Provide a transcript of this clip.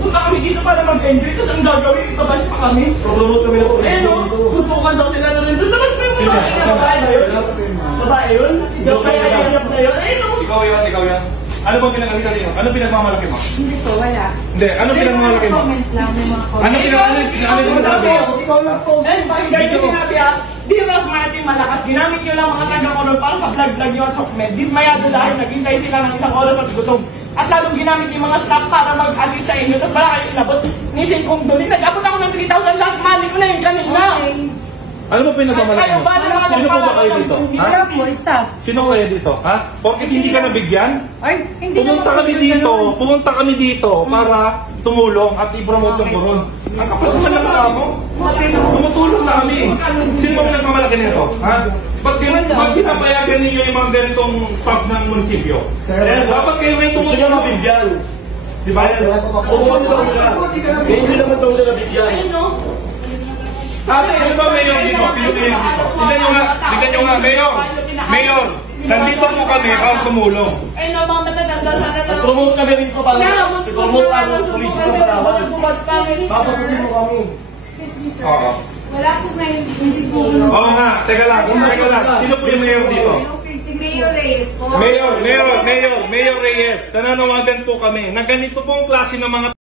Punta kami dito para mag-enjoy, tapos ang gagawin, ipabash pa kami. Promote kami ng police. Eh no, sutukan daw sila na rin doon. Tapos may mga babae na yun. Babae yun? Yung kaya iyak na yun? Eh no. Ikaw yan. Ano bang pinagalitan niyo? Ano pinagmamalaki mo? Hindi po, wala. Hindi, ano pinagmamalaki mo? Comment lang, may mga comment. Ano sinasabi mo? Ikaw lang po. Eh, bakit ganyan sinabi ah? Di ba mas natin malakas? Ginamit nyo lang mga taga-color para sa vlog-vlog nyo at sokmed. Dismayado dahil naghintay sila ng isang oras at gutom. At lalong ginamit yung mga staff para mag-assist sa inyo. Tapos wala kayo inabot. Nisin kong duli. Nag-abot ako ng 3,000 last money ko na yung kanina. Ano ba pinagmamalaki mo? Sino po ba kayo dito? Wala po, staff. Sino kayo dito? Ha? Bakit hindi ka nabigyan? Ay, hindi Pumunta kami dito para tumulong at i-promote yung buron. Ang kapal naman ng tao mo. Tumutulong na kami. Sino ba pinagmamalaki nito? Ha? Ba't pinapayagan ninyo yung mga ganitong staff ng munisipyo? Dapat kayo ngayon tumulong. Gusto niya mabigyan. Di ba? Pumunta daw siya. Hindi naman daw siya nabigyan. Ayun no. Sino ba mayor dito? Sino mayor dito? Tignan nyo nga, mayor! Mayor! Nandito po kami para tumulong. Ayun no, mga matatanda sana lang. Promote kami rito para i-promote ang police ng Palawan. Tapos mo kami. Excuse me, sir. Oo. Wala po ngayon munisipyo. Oo nga, teka lang. Sino po yung mayor dito? Si Mayor Reyes po. Mayor Reyes, nananawagan po kami na ganito pong klase ng mga